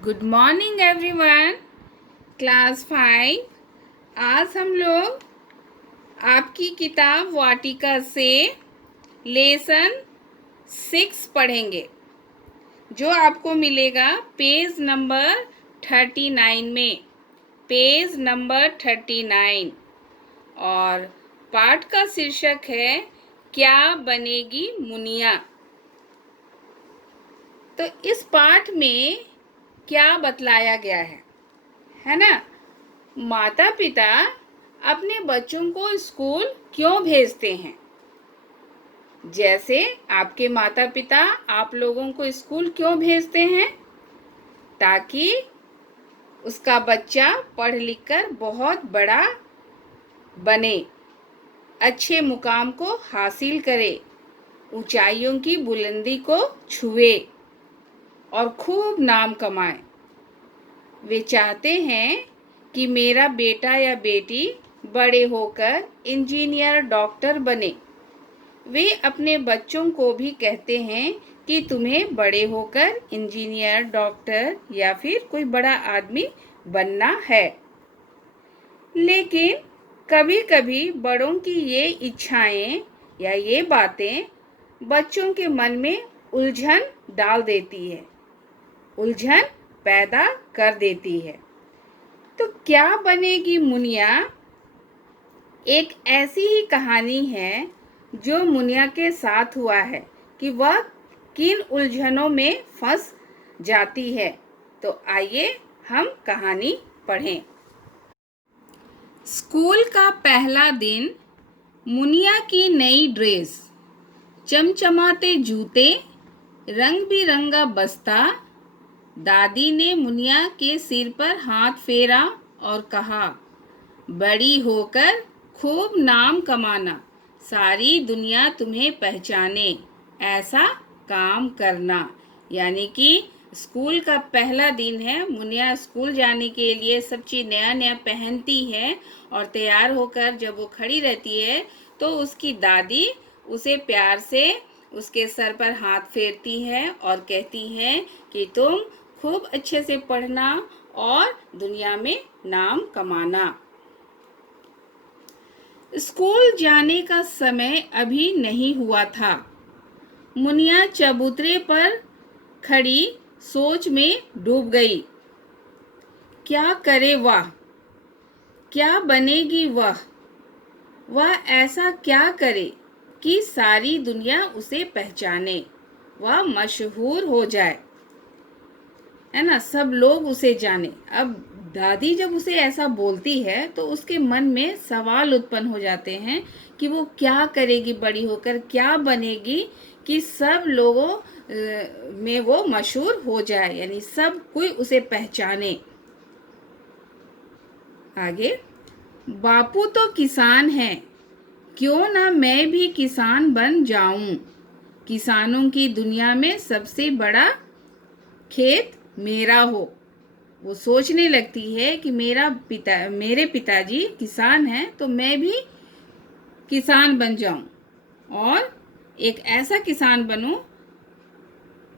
Good morning everyone. Class 5। आज हम लोग आपकी किताब वाटिका से लेसन 6 पढ़ेंगे, जो आपको मिलेगा पेज नंबर 39 में। पेज नंबर 39 और पाठ का शीर्षक है क्या बनेगी मुनिया। तो इस पाठ में क्या बतलाया गया है ना। माता पिता अपने बच्चों को स्कूल क्यों भेजते हैं? जैसे आपके माता पिता आप लोगों को स्कूल क्यों भेजते हैं? ताकि उसका बच्चा पढ़ लिख कर बहुत बड़ा बने, अच्छे मुकाम को हासिल करे, ऊंचाइयों की बुलंदी को छुए और खूब नाम कमाए। वे चाहते हैं कि मेरा बेटा या बेटी बड़े होकर इंजीनियर, डॉक्टर बने। वे अपने बच्चों को भी कहते हैं कि तुम्हें बड़े होकर इंजीनियर, डॉक्टर या फिर कोई बड़ा आदमी बनना है। लेकिन कभी-कभी बड़ों की ये इच्छाएं या ये बातें बच्चों के मन में उलझन डाल देती है, उलझन पैदा कर देती है। तो क्या बनेगी मुनिया एक ऐसी ही कहानी है जो मुनिया के साथ हुआ है कि वह किन उलझनों में फंस जाती है। तो आइए हम कहानी पढ़ें। स्कूल का पहला दिन। मुनिया की नई ड्रेस, चमचमाते जूते, रंग बिरंगा बस्ता। दादी ने मुनिया के सिर पर हाथ फेरा और कहा, बड़ी होकर खूब नाम कमाना, सारी दुनिया तुम्हें पहचाने, ऐसा काम करना। यानी कि स्कूल का पहला दिन है। मुनिया स्कूल जाने के लिए सब चीज़ नया नया पहनती है और तैयार होकर जब वो खड़ी रहती है तो उसकी दादी उसे प्यार से उसके सर पर हाथ फेरती है और कहती है कि तुम खूब अच्छे से पढ़ना और दुनिया में नाम कमाना। स्कूल जाने का समय अभी नहीं हुआ था। मुनिया चबूतरे पर खड़ी सोच में डूब गई। क्या करे वह, क्या बनेगी वह ऐसा क्या करे कि सारी दुनिया उसे पहचाने, वह मशहूर हो जाए, है ना, सब लोग उसे जाने। अब दादी जब उसे ऐसा बोलती है तो उसके मन में सवाल उत्पन्न हो जाते हैं कि वो क्या करेगी बड़ी होकर, क्या बनेगी कि सब लोगों में वो मशहूर हो जाए, यानी सब कोई उसे पहचाने। आगे, बापू तो किसान है, क्यों ना मैं भी किसान बन जाऊं। किसानों की दुनिया में सबसे बड़ा खेत मेरा हो। वो सोचने लगती है कि मेरे पिताजी किसान हैं तो मैं भी किसान बन जाऊं और एक ऐसा किसान बनूं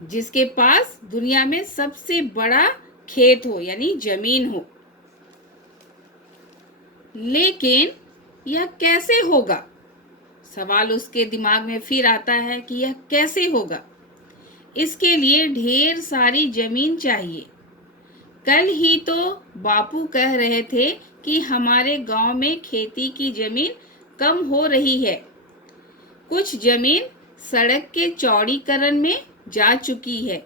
जिसके पास दुनिया में सबसे बड़ा खेत हो, यानी जमीन हो। लेकिन यह कैसे होगा? सवाल उसके दिमाग में फिर आता है कि यह कैसे होगा। इसके लिए ढेर सारी जमीन चाहिए। कल ही तो बापू कह रहे थे कि हमारे गांव में खेती की जमीन कम हो रही है। कुछ जमीन सड़क के चौड़ीकरण में जा चुकी है।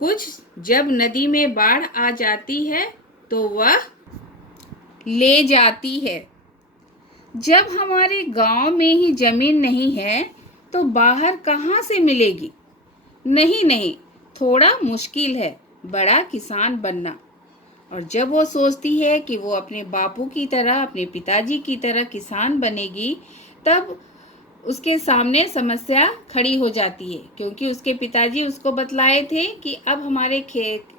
कुछ जब नदी में बाढ़ आ जाती है तो वह ले जाती है। जब हमारे गांव में ही जमीन नहीं है तो बाहर कहाँ से मिलेगी? नहीं, थोड़ा मुश्किल है बड़ा किसान बनना। और जब वो सोचती है कि वो अपने बापू की तरह, अपने पिताजी की तरह किसान बनेगी, तब उसके सामने समस्या खड़ी हो जाती है, क्योंकि उसके पिताजी उसको बतलाए थे कि अब हमारे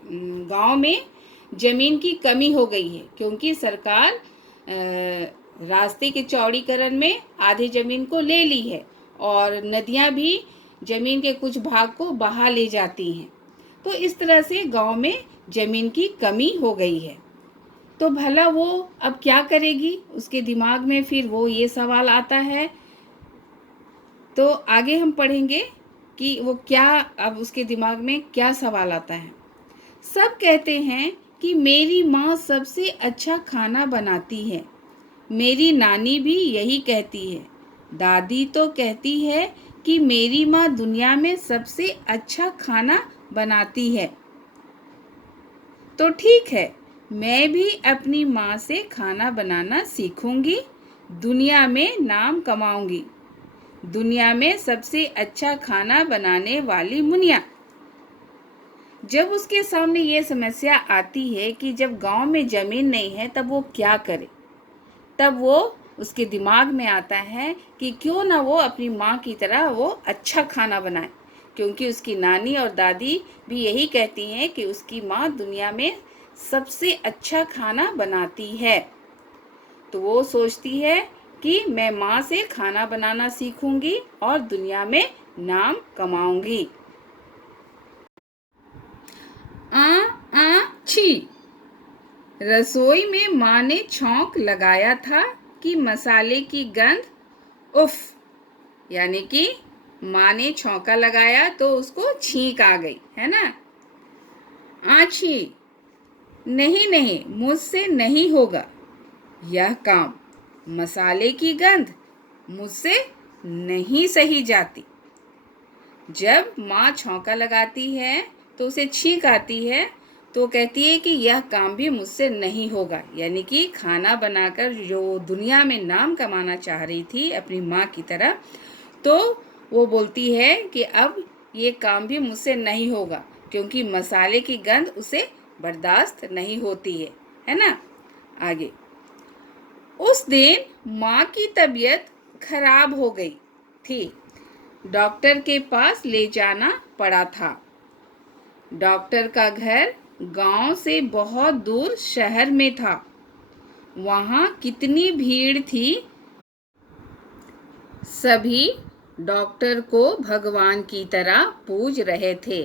गांव में ज़मीन की कमी हो गई है, क्योंकि सरकार रास्ते के चौड़ीकरण में आधी ज़मीन को ले ली है और नदियां भी ज़मीन के कुछ भाग को बहा ले जाती हैं। तो इस तरह से गांव में ज़मीन की कमी हो गई है। तो भला वो अब क्या करेगी? उसके दिमाग में फिर वो ये सवाल आता है। तो आगे हम पढ़ेंगे कि वो क्या, अब उसके दिमाग में क्या सवाल आता है। सब कहते हैं कि मेरी माँ सबसे अच्छा खाना बनाती है। मेरी नानी भी यही कहती है। दादी तो कहती है कि मेरी माँ दुनिया में सबसे अच्छा खाना बनाती है। तो ठीक है, मैं भी अपनी माँ से खाना बनाना सीखूंगी, दुनिया में नाम कमाऊंगी। दुनिया में सबसे अच्छा खाना बनाने वाली मुनिया। जब उसके सामने ये समस्या आती है कि जब गांव में ज़मीन नहीं है तब वो क्या करे, तब वो उसके दिमाग में आता है कि क्यों ना वो अपनी माँ की तरह वो अच्छा खाना बनाए, क्योंकि उसकी नानी और दादी भी यही कहती हैं कि उसकी माँ दुनिया में सबसे अच्छा खाना बनाती है। तो वो सोचती है कि मैं माँ से खाना बनाना सीखूंगी और दुनिया में नाम कमाऊंगी। आ आ छी। रसोई में माँ ने छौंक लगाया था कि मसाले की गंध, उफ, यानी कि माँ ने छौंका लगाया तो उसको छींक आ गई, है ना। आछी, नहीं नहीं, मुझसे नहीं होगा यह काम। मसाले की गंध मुझसे नहीं सही जाती। जब माँ छौंका लगाती है तो उसे छींक आती है, तो कहती है कि यह काम भी मुझसे नहीं होगा, यानी कि खाना बनाकर जो दुनिया में नाम कमाना चाह रही थी अपनी माँ की तरह, तो वो बोलती है कि अब ये काम भी मुझसे नहीं होगा, क्योंकि मसाले की गंध उसे बर्दाश्त नहीं होती है ना। आगे, उस दिन माँ की तबीयत खराब हो गई थी। डॉक्टर के पास ले जाना पड़ा था। डॉक्टर का घर गांव से बहुत दूर शहर में था। वहाँ कितनी भीड़ थी। सभी डॉक्टर को भगवान की तरह पूज रहे थे।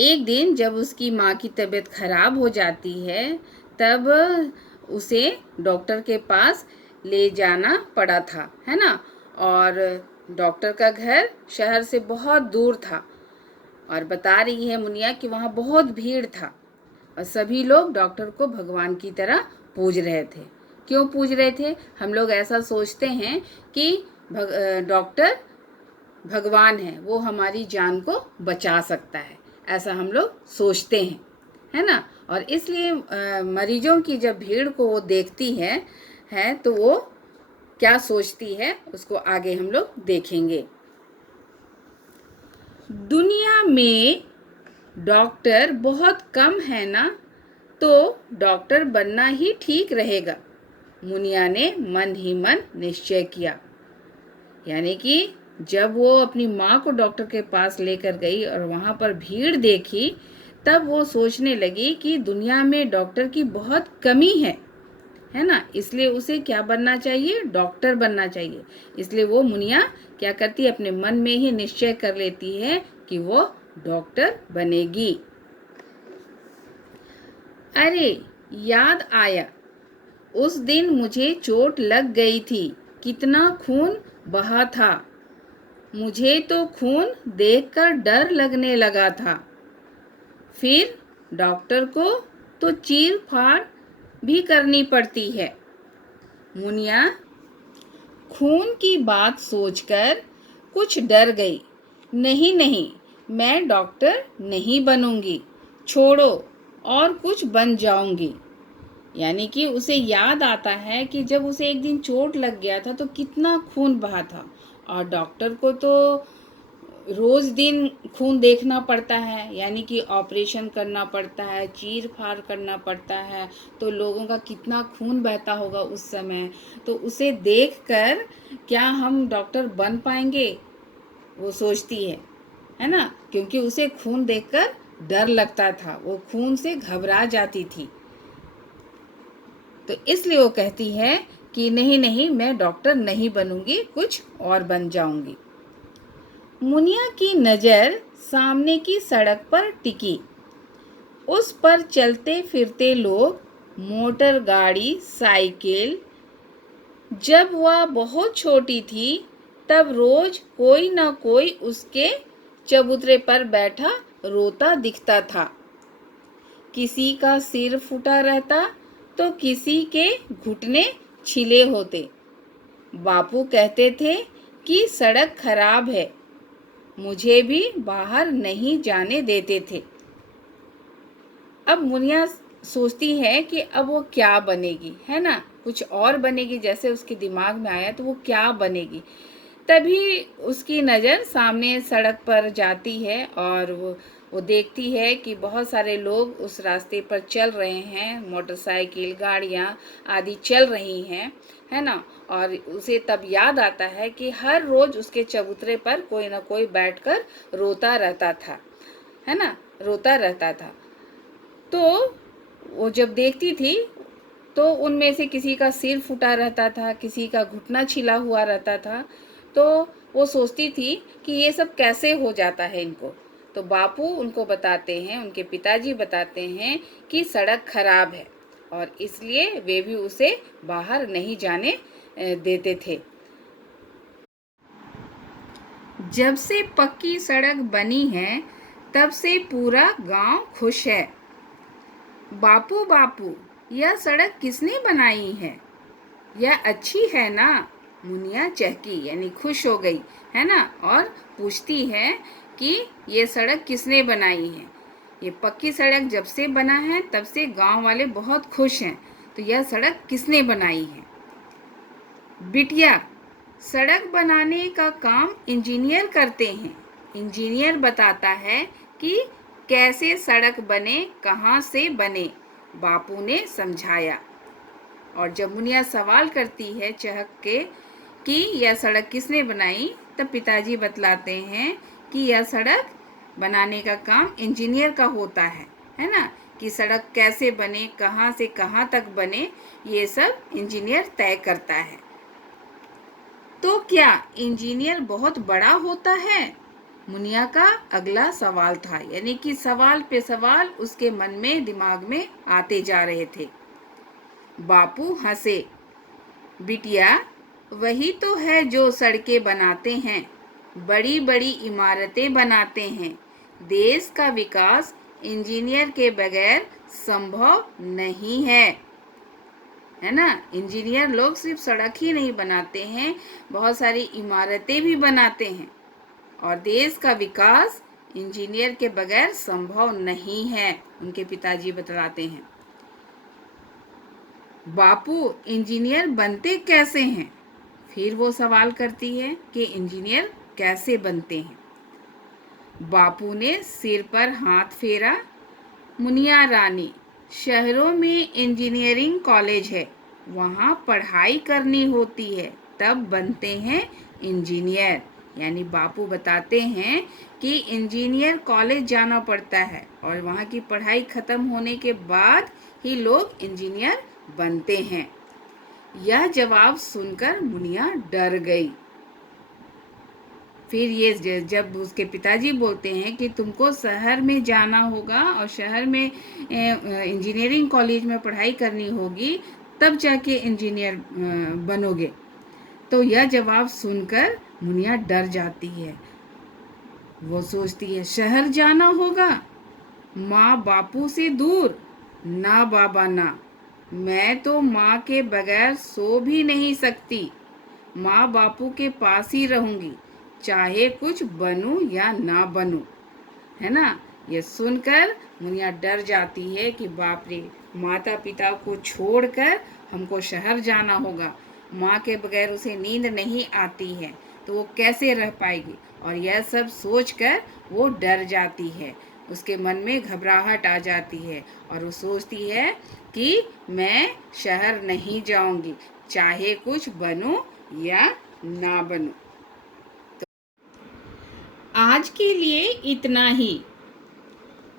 एक दिन जब उसकी माँ की तबीयत खराब हो जाती है, तब उसे डॉक्टर के पास ले जाना पड़ा था, है ना। और डॉक्टर का घर शहर से बहुत दूर था, और बता रही है मुनिया कि वहाँ बहुत भीड़ था और सभी लोग डॉक्टर को भगवान की तरह पूज रहे थे। क्यों पूज रहे थे? हम लोग ऐसा सोचते हैं कि डॉक्टर भगवान है, वो हमारी जान को बचा सकता है, ऐसा हम लोग सोचते हैं, है ना। और इसलिए मरीजों की जब भीड़ को वो देखती है तो वो क्या सोचती है उसको आगे हम लोग देखेंगे। दुनिया में डॉक्टर बहुत कम है ना, तो डॉक्टर बनना ही ठीक रहेगा, मुनिया ने मन ही मन निश्चय किया। यानी कि जब वो अपनी माँ को डॉक्टर के पास लेकर गई और वहाँ पर भीड़ देखी, तब वो सोचने लगी कि दुनिया में डॉक्टर की बहुत कमी है ना। इसलिए उसे क्या बनना चाहिए? डॉक्टर बनना चाहिए। इसलिए वो मुनिया क्या करती है, अपने मन में ही निश्चय कर लेती है कि वो डॉक्टर बनेगी। अरे याद आया, उस दिन मुझे चोट लग गई थी, कितना खून बहा था। मुझे तो खून देखकर डर लगने लगा था। फिर डॉक्टर को तो चीर फाड़ भी करनी पड़ती है। मुनिया खून की बात सोचकर कुछ डर गई। नहीं नहीं, मैं डॉक्टर नहीं बनूंगी, छोड़ो, और कुछ बन जाऊंगी। यानी कि उसे याद आता है कि जब उसे एक दिन चोट लग गया था तो कितना खून बहा था, और डॉक्टर को तो रोज दिन खून देखना पड़ता है, यानी कि ऑपरेशन करना पड़ता है, चीर फाड़ करना पड़ता है, तो लोगों का कितना खून बहता होगा उस समय। तो उसे देखकर क्या हम डॉक्टर बन पाएंगे, वो सोचती है ना, क्योंकि उसे खून देखकर डर लगता था, वो खून से घबरा जाती थी। तो इसलिए वो कहती है कि नहीं नहीं, मैं डॉक्टर नहीं बनूंगी, कुछ और बन जाऊंगी। मुनिया की नज़र सामने की सड़क पर टिकी। उस पर चलते फिरते लोग, मोटर गाड़ी, साइकिल। जब वह बहुत छोटी थी तब रोज कोई न कोई उसके चबूतरे पर बैठा रोता दिखता था। किसी का सिर फूटा रहता तो किसी के घुटने छिले होते। बापू कहते थे कि सड़क खराब है, मुझे भी बाहर नहीं जाने देते थे। अब मुनिया सोचती है कि अब वो क्या बनेगी, है ना, कुछ और बनेगी। जैसे उसके दिमाग में आया तो वो क्या बनेगी। तभी उसकी नज़र सामने सड़क पर जाती है और वो देखती है कि बहुत सारे लोग उस रास्ते पर चल रहे हैं, मोटरसाइकिल, गाड़ियाँ आदि चल रही हैं, है ना। और उसे तब याद आता है कि हर रोज़ उसके चबूतरे पर कोई ना कोई बैठकर रोता रहता था, है ना, रोता रहता था। तो वो जब देखती थी तो उनमें से किसी का सिर फूटा रहता था, किसी का घुटना छिला हुआ रहता था। तो वो सोचती थी कि ये सब कैसे हो जाता है इनको। तो बापू उनको बताते हैं, उनके पिताजी बताते हैं कि सड़क खराब है और इसलिए वे भी उसे बाहर नहीं जाने देते थे। जब से पक्की सड़क बनी है तब से पूरा गांव खुश है। बापू बापू, यह सड़क किसने बनाई है? यह अच्छी है ना? मुनिया चहकी, यानी खुश हो गई, है ना, और पूछती है कि ये सड़क किसने बनाई है। ये पक्की सड़क जब से बना है तब से गांव वाले बहुत खुश हैं, तो यह सड़क किसने बनाई है? बिटिया, सड़क बनाने का काम इंजीनियर करते हैं। इंजीनियर बताता है कि कैसे सड़क बने, कहाँ से बने। बापू ने समझाया। और जब मुनिया सवाल करती है चहक के कि यह सड़क किसने बनाई, तब पिताजी बतलाते हैं कि यह सड़क बनाने का काम इंजीनियर का होता है ना। कि सड़क कैसे बने, कहाँ से कहाँ तक बने, ये सब इंजीनियर तय करता है। तो क्या इंजीनियर बहुत बड़ा होता है? मुनिया का अगला सवाल था, यानी कि सवाल पे सवाल उसके मन में, दिमाग में आते जा रहे थे। बापू हंसे। बिटिया, वही तो है जो सड़कें बनाते हैं, बड़ी बड़ी इमारतें बनाते हैं। देश का विकास इंजीनियर के बगैर संभव नहीं है ना। इंजीनियर लोग सिर्फ सड़क ही नहीं बनाते हैं, बहुत सारी इमारतें भी बनाते हैं। और देश का विकास इंजीनियर के बगैर संभव नहीं है, उनके पिताजी बतलाते हैं। बापू, इंजीनियर बनते कैसे हैं? फिर वो सवाल करती है कि इंजीनियर कैसे बनते हैं। बापू ने सिर पर हाथ फेरा। मुनिया रानी, शहरों में इंजीनियरिंग कॉलेज है, वहाँ पढ़ाई करनी होती है, तब बनते हैं इंजीनियर। यानी बापू बताते हैं कि इंजीनियर कॉलेज जाना पड़ता है और वहाँ की पढ़ाई ख़त्म होने के बाद ही लोग इंजीनियर बनते हैं। यह जवाब सुनकर मुनिया डर गई। फिर ये जब उसके पिताजी बोलते हैं कि तुमको शहर में जाना होगा और शहर में इंजीनियरिंग कॉलेज में पढ़ाई करनी होगी, तब जाके इंजीनियर बनोगे, तो यह जवाब सुनकर मुनिया डर जाती है। वो सोचती है शहर जाना होगा, माँ बापू से दूर, ना बाबा ना, मैं तो माँ के बगैर सो भी नहीं सकती, माँ बापू के पास ही रहूंगी, चाहे कुछ बनूं या ना बनूं, है ना। ये सुनकर मुनिया डर जाती है कि बाप रे, माता पिता को छोड़कर हमको शहर जाना होगा, माँ के बगैर उसे नींद नहीं आती है, तो वो कैसे रह पाएगी। और यह सब सोचकर वो डर जाती है, उसके मन में घबराहट आ जाती है और वो सोचती है कि मैं शहर नहीं जाऊंगी, चाहे कुछ बनूं या ना बनूं। तो आज के लिए इतना ही।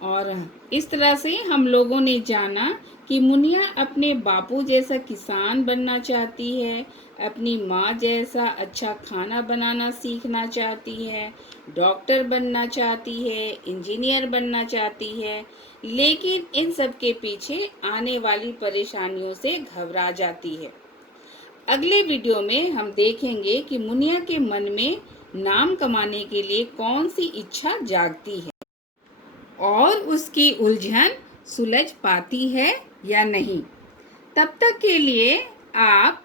और इस तरह से हम लोगों ने जाना कि मुनिया अपने बापू जैसा किसान बनना चाहती है, अपनी माँ जैसा अच्छा खाना बनाना सीखना चाहती है, डॉक्टर बनना चाहती है, इंजीनियर बनना चाहती है, लेकिन इन सब के पीछे आने वाली परेशानियों से घबरा जाती है। अगले वीडियो में हम देखेंगे कि मुनिया के मन में नाम कमाने के लिए कौन सी इच्छा जागती है और उसकी उलझन सुलझ पाती है या नहीं। तब तक के लिए आप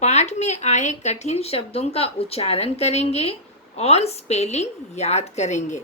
पाठ में आए कठिन शब्दों का उच्चारण करेंगे और स्पेलिंग याद करेंगे।